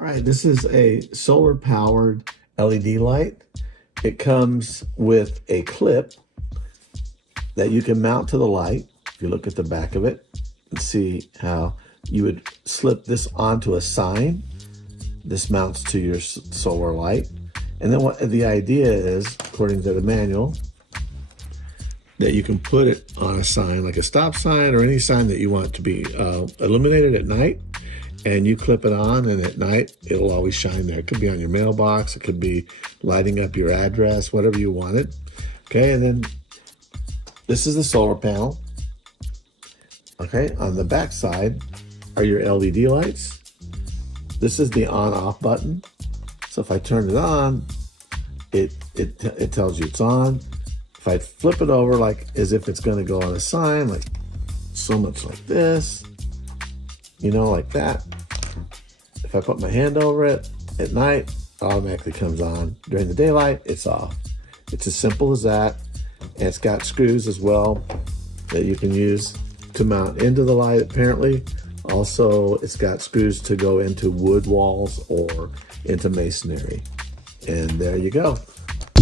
All right, this is a solar powered LED light. It comes with a clip that you can mount to the light. If you look at the back of it and see how you would slip this onto a sign. This mounts to your solar light. And then what the idea is, according to the manual, that you can put it on a sign, like a stop sign or any sign that you want to be illuminated at night. And you clip it on, and at night, it'll always shine there. It could be on your mailbox. It could be lighting up your address, whatever you want it. Okay, and then this is the solar panel. Okay, on the back side are your LED lights. This is the on-off button. So if I turn it on, it tells you it's on. If I flip it over, like as if it's going to go on a sign, like so much like this, you know, like that. If I put my hand over it at night, it automatically comes on. During the daylight, it's off. It's as simple as that. And it's got screws as well that you can use to mount into the light, apparently. Also, it's got screws to go into wood walls or into masonry. And there you go.